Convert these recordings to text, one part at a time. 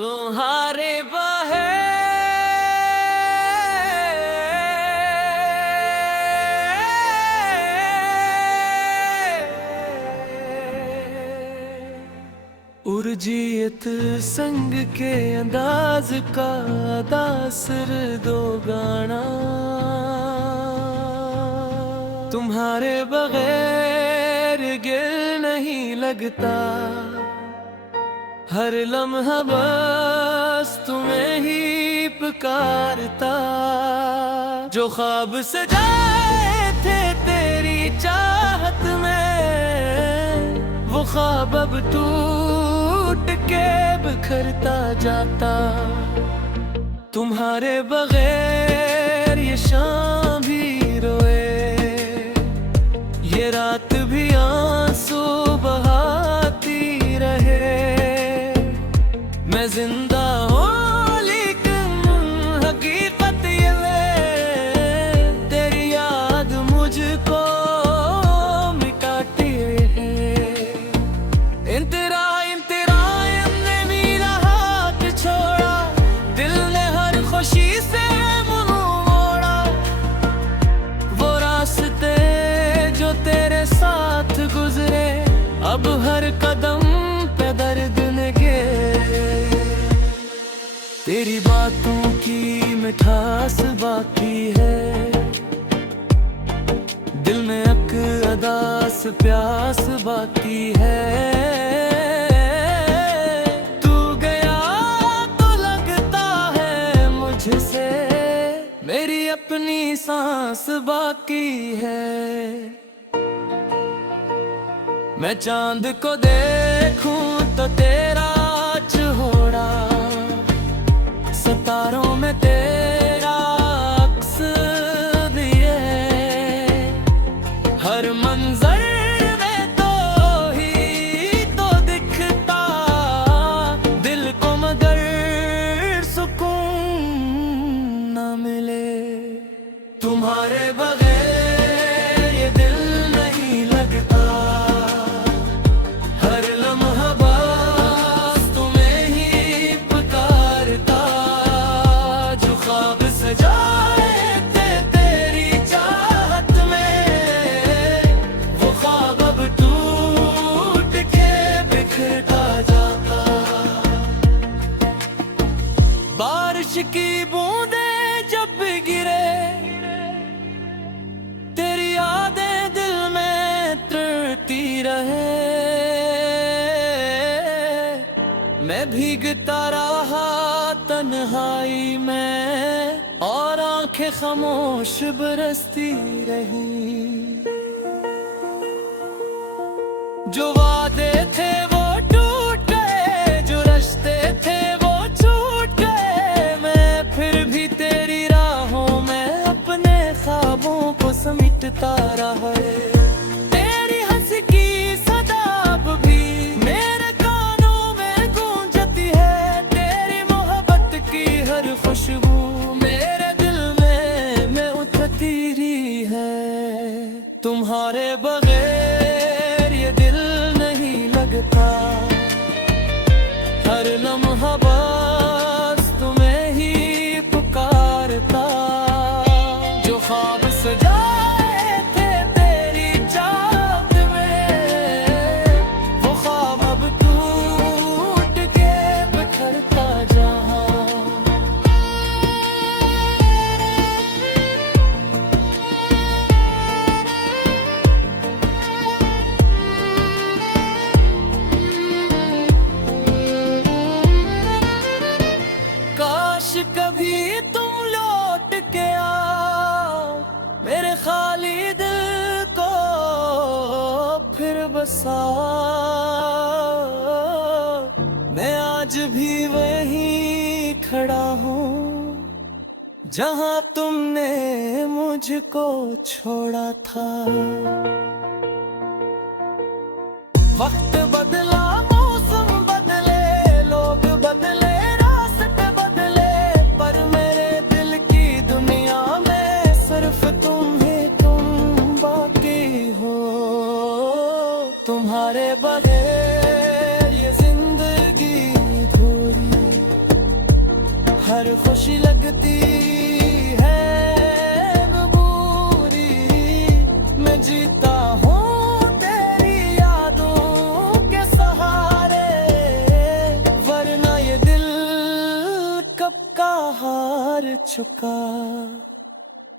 तुम्हारे बहे उर्जियत संग के अंदाज का दासर दो गाना तुम्हारे बगैर गिल नहीं लगता। हर लम्हा बस तुम्हें ही पुकारता। जो ख्वाब सजाए थे तेरी चाहत में वो ख्वाब अब टूट के बिखरता जाता। तुम्हारे बगैर ये शाम भी रोए, ये रात भी आंसू बहाती रहे। मैं जिंदा हूँ लेकिन हकीकत ये है तेरी याद मुझको मिटाती है। इंतराम ने मेरा हाथ छोड़ा, दिल ने हर खुशी से मुंह मोड़ा। वो रास्ते जो तेरे साथ गुजरे अब हर कदम पे दर्द लगे। तेरी बातों की मिठास बाकी है, दिल में एक अदास प्यास बाकी है। तू गया तो लगता है मुझसे मेरी अपनी सांस बाकी है। मैं चांद को देखूं तो तेरा चेहरा, सितारों में तेरा अक्स दिए। हर मंजर में तो ही तो दिखता दिल को, मगर सुकून न मिले। तुम्हारे बगैर ये दिल नहीं लगता। हर लम्हा बस तुम्हें ही पुकारता। जो ख्वाब सजाए थे तेरी चाहत में वो ख्वाब अब टूट के बिखरता जाता। बारिश की बूंदें जब गिरे तेरी यादें दिल में तड़ती रहे। मैं भीगता रहा तन्हाई में और आंखें खामोश बरसती रही। जो वादे थे वो टूट गए, जो रिश्ते थे वो छूट गए। मैं फिर भी तेरी राहों में अपने ख्वाबों को समेटता रहा। तेरी हंसी की सदा अब भी मेरे कानों में गूंजती है। तेरी मोहब्बत की हर खुशबू मेरे दिल में उतरती रही है। तुम्हारे बगैर ये दिल नहीं लगता। हर लम्हा बस तुम्हें ही पुकारता। जो ख्वाब सजाए थे तेरी चाहत में वो ख्वाब अब टूट के बिखरता जहां। काश कभी तुम लौट के आओ मेरे खाली दिल को फिर बसाओ। मैं आज भी वहीं खड़ा हूँ जहाँ तुमने मुझको छोड़ा था। वक्त बदला, मौसम बदले, लोग बदले, रास्ते बदले, पर मेरे दिल की दुनिया में सिर्फ तुम ही तुम बाकी हो। तुम्हारे बगैर ये जिंदगी थोड़ी हर खुशी लगती है मजबूरी, मैं जीता हूँ तेरी यादों के सहारे, वरना ये दिल कब का हार चुका।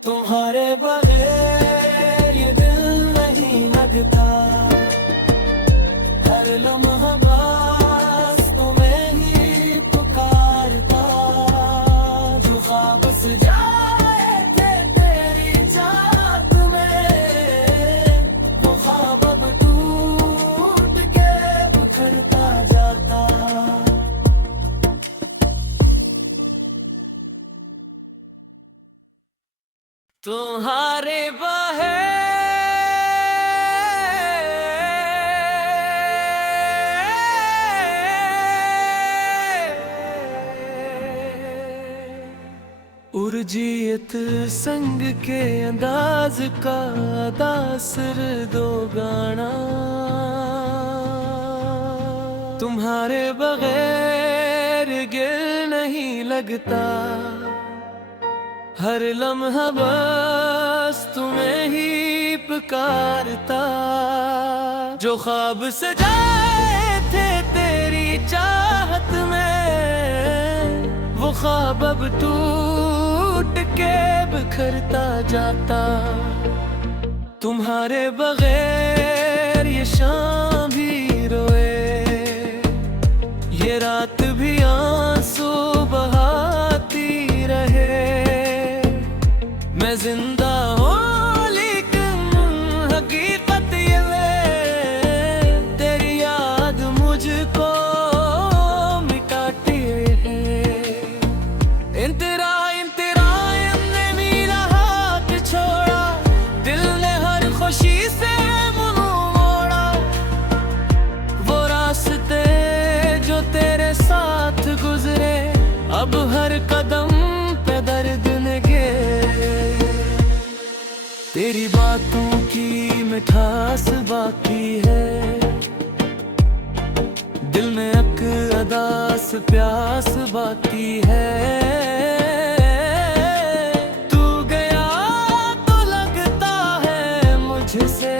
तुम्हारे बगैर ये दिल नहीं लगता, हर लम्हा बस तुम्हें ही पुकारता। जो ख्वाब सजाए थे तेरी चाहत में, वो ख्वाब अब टूट के बिखरता जाता। तुम्हारे उर्जियत संग के अंदाज का दासर दो गाना, तुम्हारे बगैर गिल नहीं लगता, हर लम्हा बस तुम्हें ही पुकारता। जो ख्वाब सजाए थे तेरी चाहत में, वो ख्वाब अब टूट के बिखरता जाता। तुम्हारे बगैर ये शाम भी रोए, ये रात भी आंसू बहाती रहे। मैं जिंदा हूँ लेकिन हकीकत ये है, तेरी याद मुझको मिटाती है। इंतराम ने मेरा हाथ छोड़ा, दिल ने हर खुशी से मुंह मोड़ा। वो रास्ते जो तेरे साथ गुजरे, अब हर कदम पे दर्द लगे। तेरी बातों की मिठास बाकी है, दिल में एक अदास प्यास बाकी है। तू गया तो लगता है मुझसे,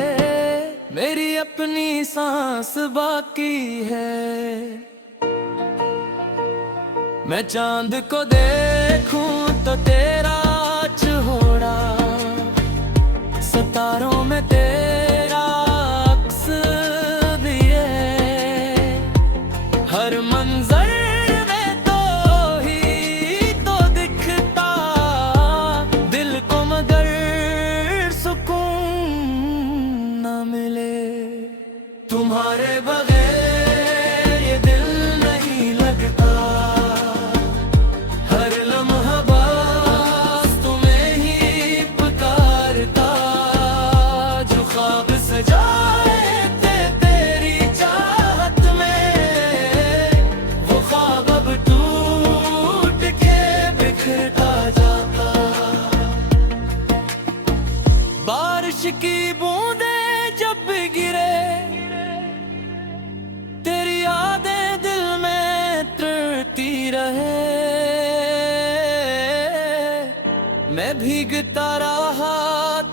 मेरी अपनी सांस बाकी है। मैं चांद को देखूं तो तेरा चेहरा, सितारों में तेरा अक्स दिए। हर मंजर में तो ही तो दिखता, दिल को मगर सुकून न मिले। तुम्हारे बगैर ये दिल नहीं लगता, हर लम्हा बस तुम्हें ही पुकारता। जो ख्वाब सजाए थे तेरी चाहत में, वो ख्वाब अब टूट के बिखरता जाता। बारिश की बूंदें जब भी गिरे, तेरी यादें दिल में तड़ती रहे। मैं भीगता रहा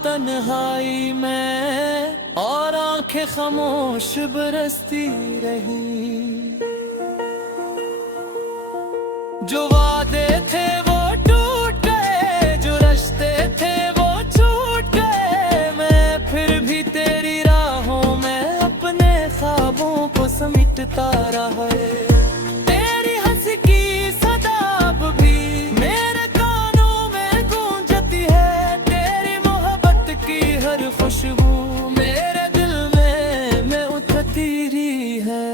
तन्हाई में, और आंखें खामोश बरसती रही। जो वादे थे वो टूट गए, जो रिश्ते थे वो छूट गए। मैं फिर भी तेरी राहों में अपने ख्वाबों को समेटता रहा। तेरी हंसी की सदा अब भी मेरे कानों में गूंजती है। तेरी मोहब्बत की हर खुशबू मेरे दिल में उतरती रही है।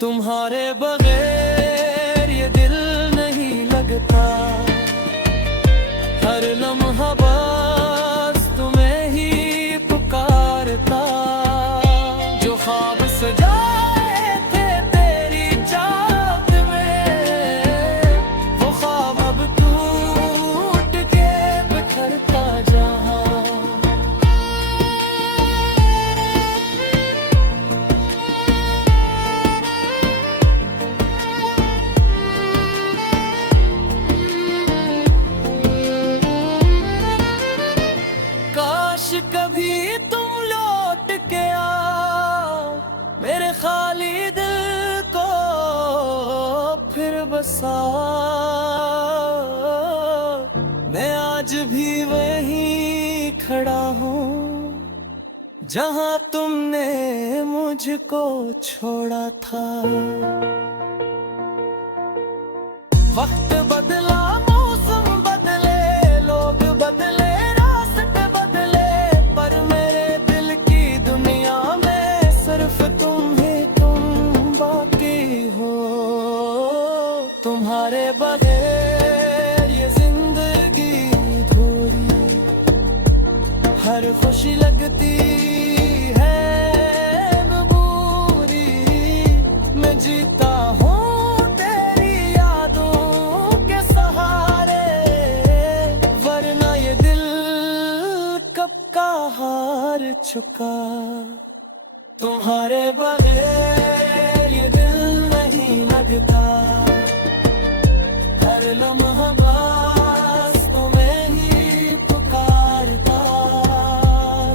तुम्हारे बगैर ये दिल नहीं लगता। फिर बसा। मैं आज भी वहीं खड़ा हूँ जहाँ तुमने मुझको छोड़ा था। वक्त बदला, मौसम बदले, लोग बदले, रास्ते बदले, पर मेरे दिल की दुनिया में सिर्फ तुम ही तुम बाकी हो। तुम्हारे बगैर ये जिंदगी अधूरी, हर खुशी लगती है मजबूरी। मैं जीता हूँ तेरी यादों के सहारे, वरना ये दिल कब का हार चुका। तुम्हारे बगैर ये दिल नहीं लगता, हर लम्हा बस तुम्हें ही पुकारता।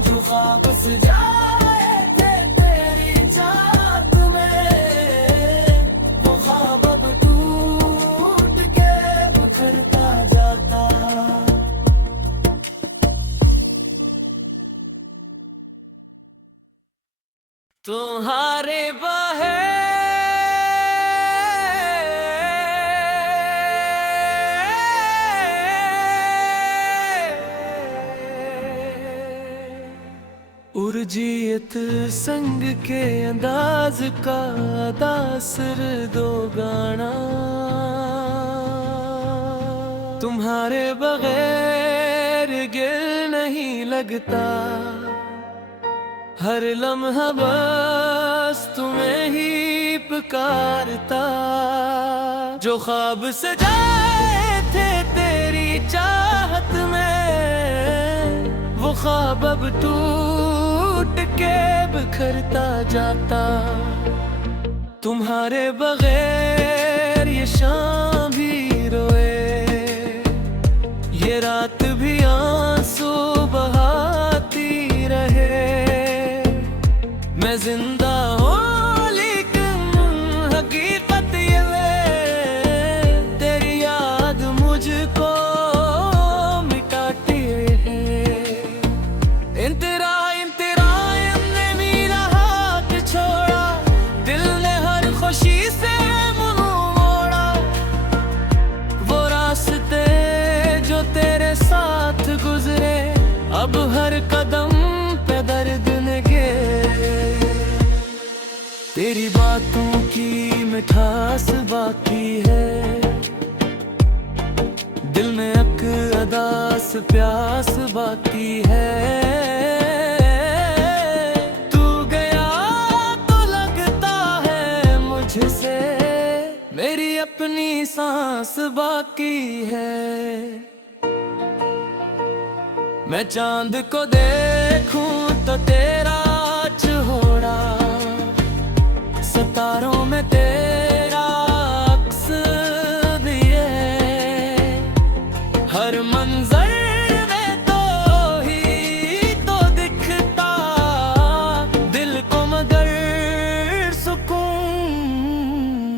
जो ख्वाब सजाए थे तेरी चाहत में, वो ख्वाब अब टूट के बिखरता जाता। तुम्हारे बगैर उर्जियत संग के अंदाज का दासर दो गाना। तुम्हारे बगैर गिल नहीं लगता, हर लम्हा बस तुम्हें ही पुकारता। जो ख्वाब सजाए थे तेरी चाहत में, वो ख्वाब अब टूट के बिखरता जाता। तुम्हारे बगैर ये शाम भी रोए, ये रात भी आंसू बहाती रहे। मैं जिंदा हूँ लेकिन हकीकत ये है, तेरी याद मुझको मिटाती है। इंतराम ने मेरा हाथ छोड़ा, दिल ने हर खुशी से मुंह मोड़ा। वो रास्ते जो तेरे साथ गुजरे, अब हर कदम पे दर्द लगे। तेरी बातों की मिठास बाकी है, दिल में एक अदास प्यास बाकी है। तू गया तो लगता है मुझसे मेरी अपनी सांस बाकी है। मैं चांद को देखूं तो तेरा चेहरा, सितारों में तेरा अक्स दिए। हर मंजर में तो ही तो दिखता दिल को, मगर सुकून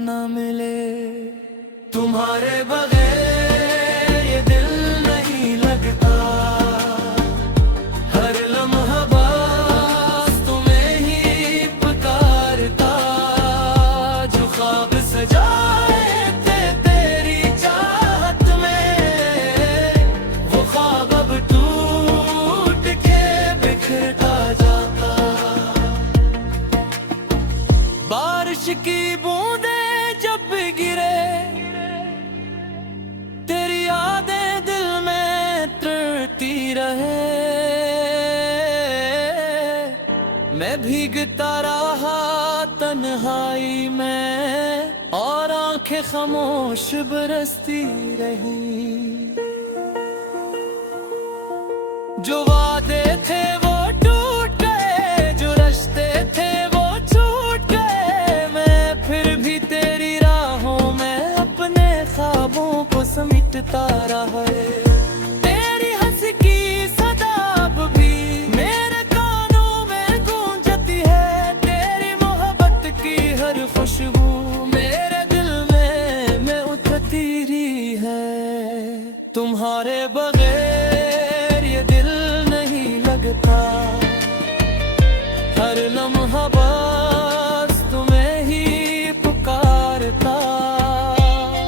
न मिले। तुम्हारे बगैर ये दिल नहीं लगता, हर लम्हा बस तुम्हें ही पुकारता। जो ख्वाब सजाए थे तेरी चाहत में, वो ख्वाब अब टूट के बिखरता जाता। बारिश की बूंदें जब गिरे, तेरी यादें दिल में तरती रहे। मैं भीगता रहा तन्हाई में, और आंखें खामोश बरसती रही। जो वादे थे वो टूट गए, जो रिश्ते थे वो छूट गए। मैं फिर भी तेरी राहों में अपने ख्वाबों को समेटता रहा। तेरी हंसी की सदा अब भी मेरे कानों में गूंजती है। तेरी मोहब्बत की हर खुशबू मेरे दिल में तुम्हारे बगैर ये दिल नहीं लगता, हर लम्हा बस तुम्हें ही पुकारता।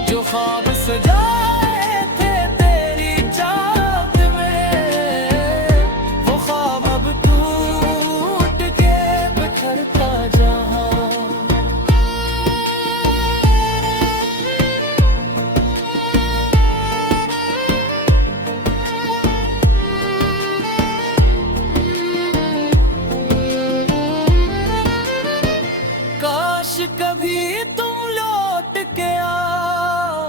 जो ख्वाब सजाए थे तेरी चाहत में, वो ख्वाब अब टूट के बिखरता जहाँ। काश कभी तुम लौट के आओ,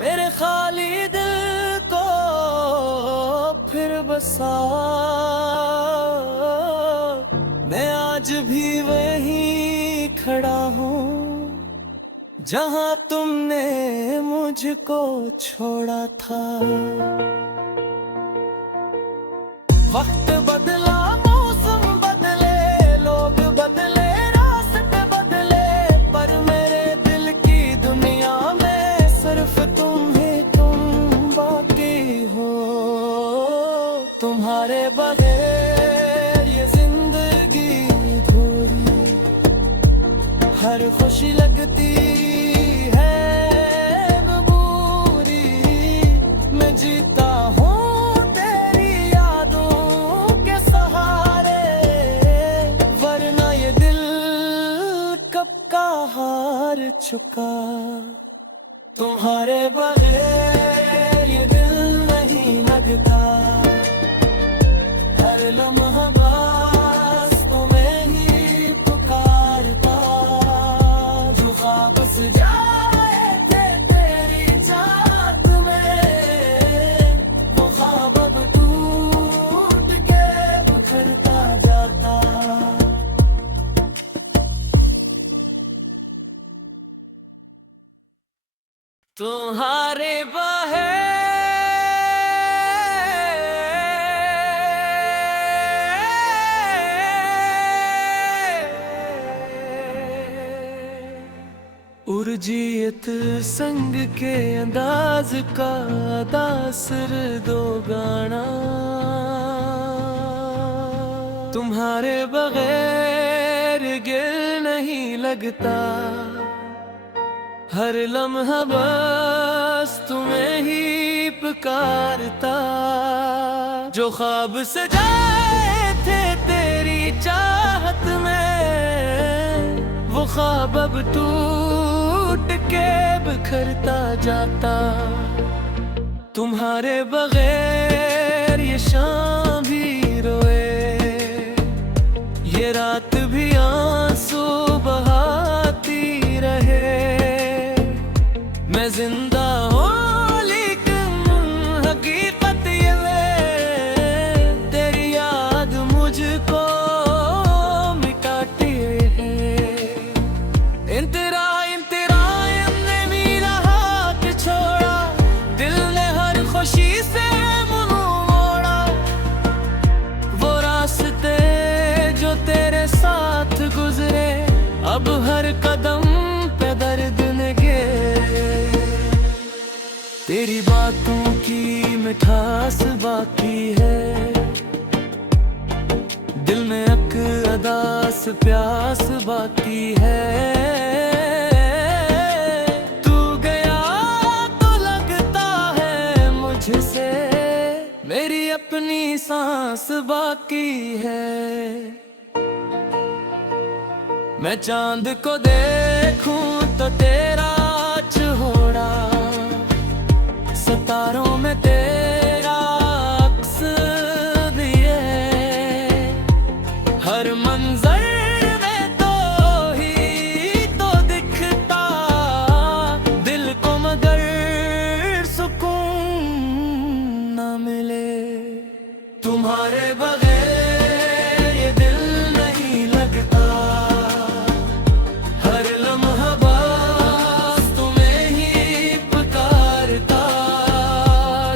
मेरे खाली दिल को फिर बसाओ। मैं आज भी वहीं खड़ा हूँ जहाँ तुमने मुझको छोड़ा था। वक्त बदला, मौसम बदले, लोग बदले, रास्ते बदले, पर मेरे दिल की दुनिया में सिर्फ तुम ही तुम बाकी हो। तुम्हारे बगैर ये जिंदगी अधूरी, हर खुशी लगती है मजबूरी। मैं जीता हूँ तेरी यादों के सहारे, वरना ये दिल कब का हार चुका। तुम्हारे बगैर ये दिल नहीं लगता, हर लम्हा बस तुम्हें ही पुकारता। जो ख्वाब सजाए थे तेरी चाहत में, वो ख्वाब अब टूट के बिखरता जाता। तुम्हारे उर्जियत संग के अंदाज का दासर दो गाना। तुम्हारे बगैर गिल नहीं लगता, हर लम्हा बस तुम्हें ही पुकारता। जो ख्वाब सजाए थे तेरी चाहत में, वो ख्वाब अब टूट के बिखरता जाता। तुम्हारे बगैर ये शाम भी रोए, ये रात भी आंसू बहाती रहे। मैं जिंदा हूँ लेकिन हकीकत ये है, तेरी याद मुझको मिटाती है। ने मेरा हाथ छोड़ा, दिल ने हर खुशी से मुंह मोड़ा। वो रास्ते जो तेरे साथ गुजरे, अब हर कदम पे दर्द ने घेरे। तेरी बातों की मिठास बाकी है, दिल में एक अदास प्यास बाकी है। तू गया तो लगता है मुझसे मेरी अपनी सांस बाकी है। मैं चांद को देखूं तो तेरा चेहरा, सितारों में तेरा अक्स भी है। हर मंजर में तो ही तो दिखता दिल को, मगर सुकून न मिले। तुम्हारे बगैर ये दिल नहीं लगता, हर लम्हा बस तुम्हें ही पुकारता।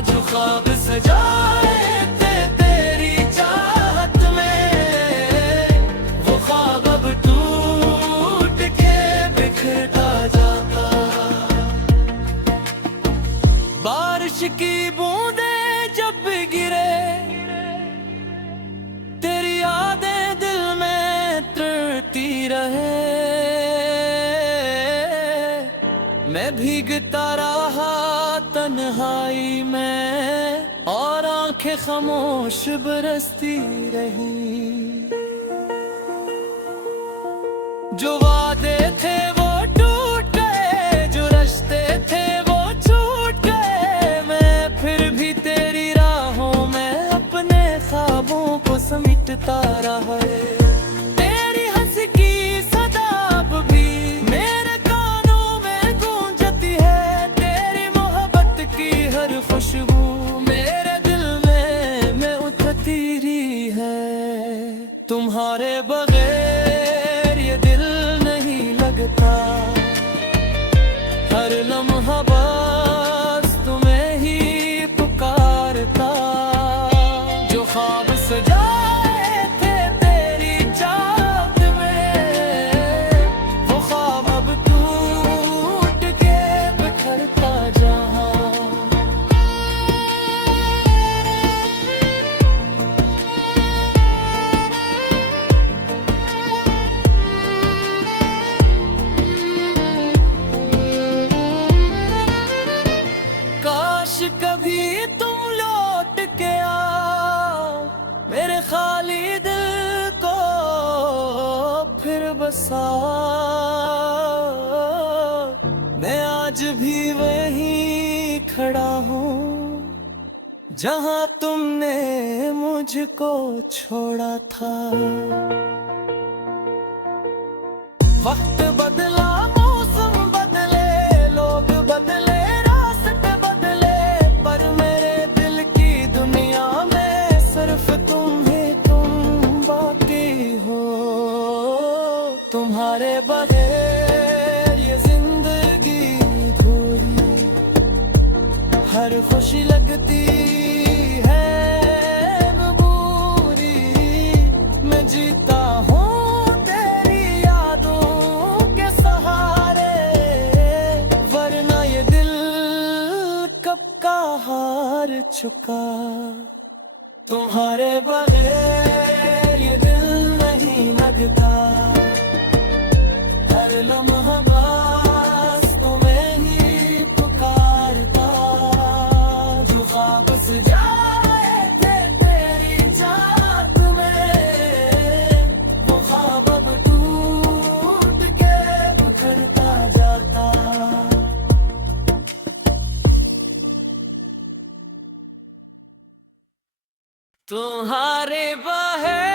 जो ख्वाब सजाए थे तेरी चाहत में, वो ख्वाब अब टूट के बिखरता जाता। बारिश की बूंदे जब भी गिरे, तेरी यादें दिल में तड़ती रहे। मैं भीगता रहा तन्हाई में और आंखें खामोश बरसती रही। जो वादे थे वो टूट गए, जो रास्ते थे वो छूट गए। मैं फिर भी तेरी राहों में अपने ख्वाबों को समेटता रहा। तेरी हंसी की सदा अब भी मेरे कानों में गूंजती है। तेरी मोहब्बत की हर खुशबू मेरे दिल में उतरती रही है। तुम्हारे बगैर ये दिल नहीं लगता, हर लम्हा बस तुम्हें ही पुकारता। जो ख्वाब सजाए थे तेरी चाहत में, वो ख्वाब अब टूट के बिखरता जहां। काश कभी तुम लौट के आओ, मेरे खाली दिल को फिर बसाओ। मैं आज भी वहीं खड़ा हूँ जहाँ तुमने मुझको छोड़ा था। वक्त बदला, मौसम बदले, लोग बदले, रास्ते बदले, पर मेरे दिल की दुनिया में सिर्फ तुम बाकी हो। तुम्हारे बगैर ये जिंदगी अधूरी, हर खुशी लगती है बुरी। मैं जीता हूँ हार चुका। तुम्हारे बगैर ये दिल नहीं लगता, हर लम्हा बस तुम्हें ही पुकारता। जो ख्वाब सजाए थे तेरी चाहत में, वो ख्वाब अब टूट के बिखरता जाता। तुम्हारे बगैर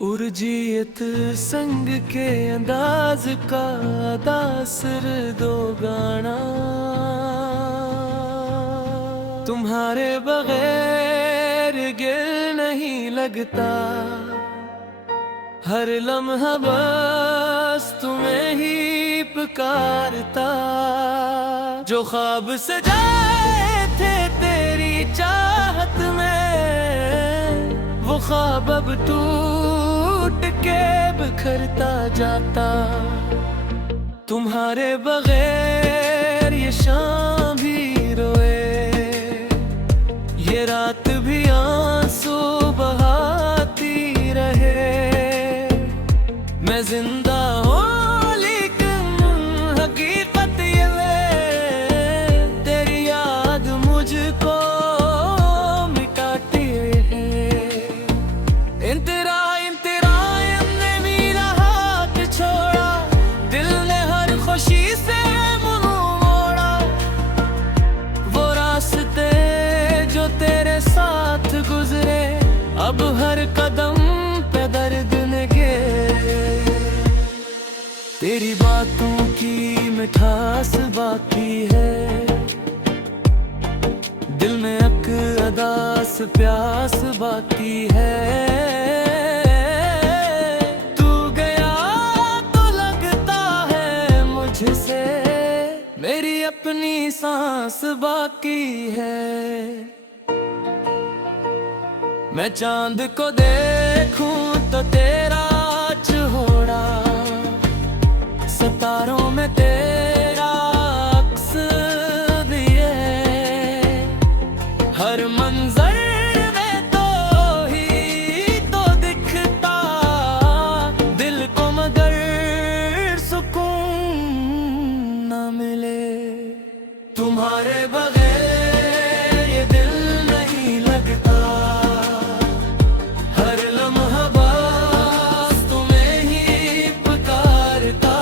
उर्जियत संग के अंदाज का दासर दो गाना। तुम्हारे बगैर गिल नहीं लगता, हर लम्हा बस तुम्हें ही पुकारता। जो ख्वाब सजाए थे तेरी चाहत में, वो ख्वाब अब टूट के बिखरता जाता। तुम्हारे बगैर ये शाम भी रोए, ये रात भी आंसू बहाती रहे। मैं जिंदा हूँ लेकिन हकीकत ये है, तेरी याद मुझको मिटाती है। इंतराम ने मेरा हाथ छोड़ा, दिल ने हर खुशी से मुंह मोड़ा। वो रास्ते जो तेरे साथ गुजरे, अब हर कदम पे दर्द ने घेरे। तेरी बातों की मिठास बाकी है, दिल में अक अदास प्यास बाकी है। तू गया तो लगता है मुझसे मेरी अपनी सांस बाकी है। मैं चांद को देख देखूं तो तेरा चेहरा, सितारों में तेरा अक्स दिए, हर मंजर में तो ही तो दिखता दिल को, मगर सुकून न मिले तुम्हारे बगैर ये दिल नहीं लगता। हर लम्हा बस तुम्हें ही पुकारता,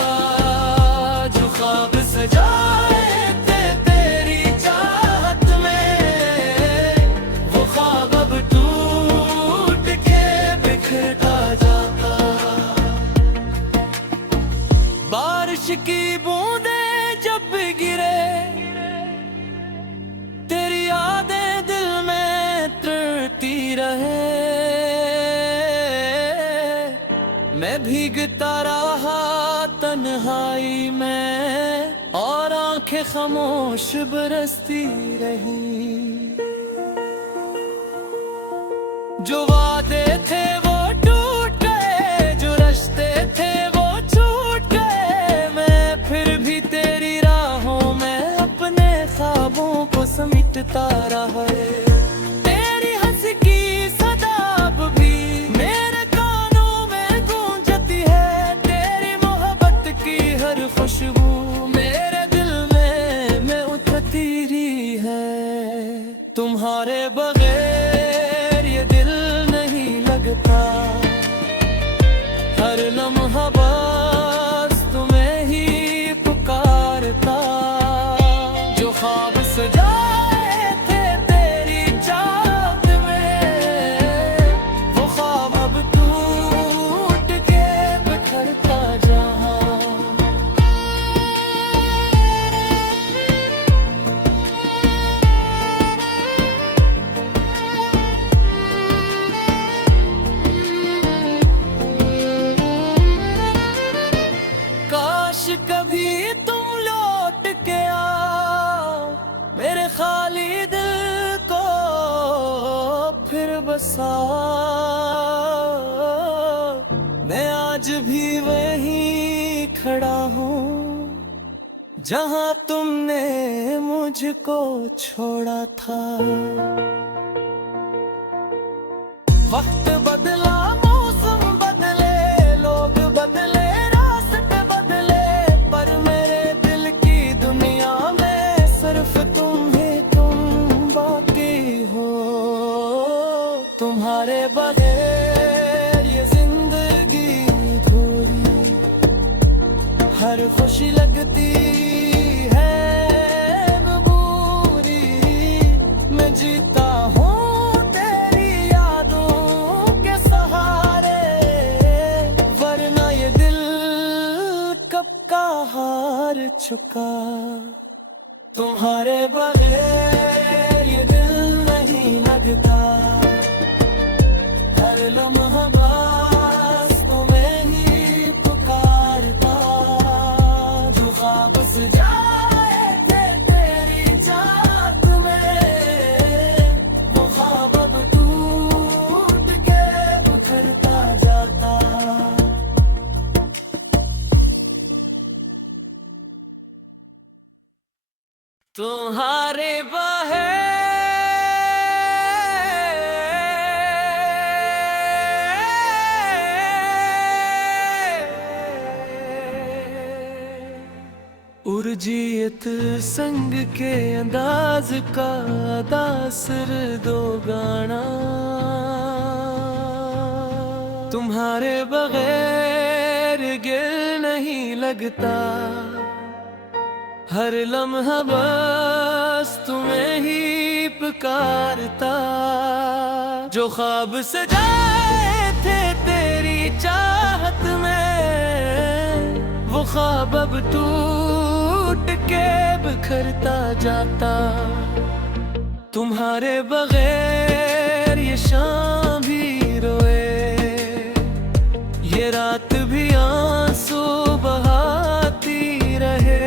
जो ख्वाब सजाए थे तेरी चाहत में, वो ख्वाब अब टूट के बिखरता जाता। बारिश की बूंदें जब गिरे, तेरी यादें दिल में तरती रहे, मैं भीगता रहा तन्हाई में और आंखें खामोश बरसती रही। जो वादे थे वो टूट गए, जो रिश्ते थे वो छूट गए, मैं फिर भी तेरी राहों में अपने ख्वाबों को समेटता रहा। तेरी हंस की सदा अब भी मेरे कानों में गूंजती है, तेरी मोहब्बत की हर खुशबू मेरे दिल में उतरती रही है। तुम्हारे बगैर ये दिल नहीं लगता, हर लम्हा बस तुम्हें ही पुकारता, जो ख्वाब सजाए थे तेरी चाहत में, वो ख्वाब अब टूट के बिखरता जहां। काश कभी तुम लौट के आओ, मेरे खाली दिल को फिर बसाओ। मैं आज भी वहीं खड़ा हूँ जहाँ तुमने मुझको छोड़ा था। वक्त बदला, मौसम बदले, लोग बदले, रास्ते बदले, पर मेरे दिल की दुनिया में सिर्फ तुम बाकी हो। तुम्हारे बगैर ये जिंदगी थोड़ी, हर खुशी लगती है मजबूरी, मैं जीता हूँ तेरी यादों के सहारे, वरना ये दिल कब का हार चुका। तुम्हारे बगैर ये दिल नहीं लगता, हर लम्हा बस तुम्हें ही पुकारता, जो ख्वाब सजाए थे तेरी चाहत में, वो ख्वाब अब टूट के बिखरता जाता। तुम्हारे बगैर उर्जियत संग के अंदाज का दासर दो गाना, तुम्हारे बगैर गिल नहीं लगता, हर लम्हा बस तुम्हें ही पुकारता, जो ख्वाब सजाए थे तेरी चाहत में, वो ख्वाब अब टूट के बिखरता जाता। तुम्हारे बगैर ये शाम भी रोए, ये रात भी आंसू बहाती रहे,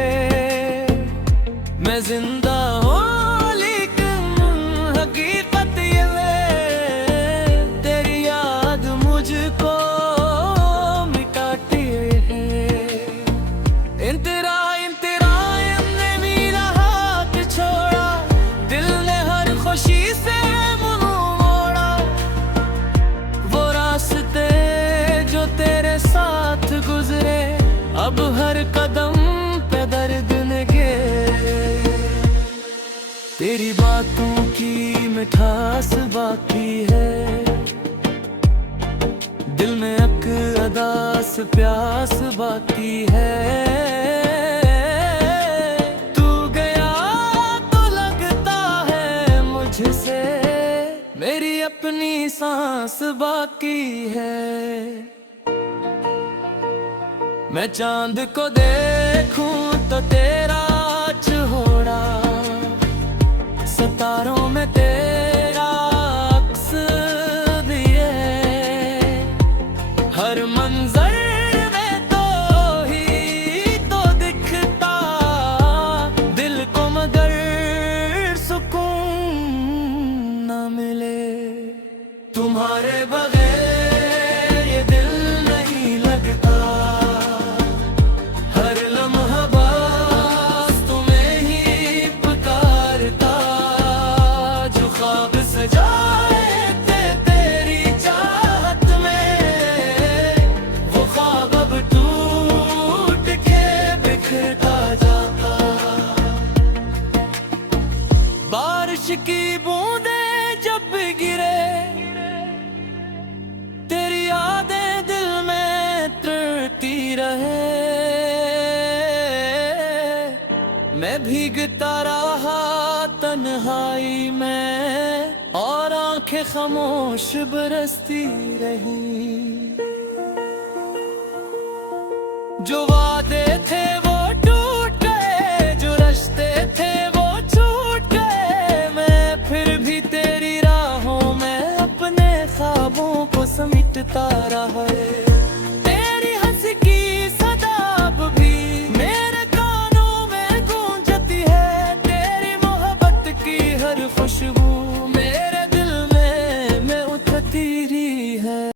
मैं जिंदा हूँ लेकिन हकीकत ये है, तेरी याद मुझ मिठास बाकी है, दिल में अक अदास प्यास बाकी है। तू गया तो लगता है मुझसे मेरी अपनी सांस बाकी है। मैं चांद को देखूं तो तेरा चेहरा, सितारों में तेरा अक्स दिए, हर मंजर में तो ही तो दिखता दिल को, मगर सुकून न मिले तुम्हारे बगैर ये दिल नहीं लगता। हर लम्हा बस तुम्हें ही पुकारता, जो ख्वाब सजाए थे तेरी चाहत में, वो ख्वाब अब टूट के बिखरता जाता। बारिश की बूंदें जब गिरे, तेरी यादें दिल में तरती रहे, मैं भीगता रहा तन्हाई में, और आंखें खामोश बरसती रही। जो वादे थे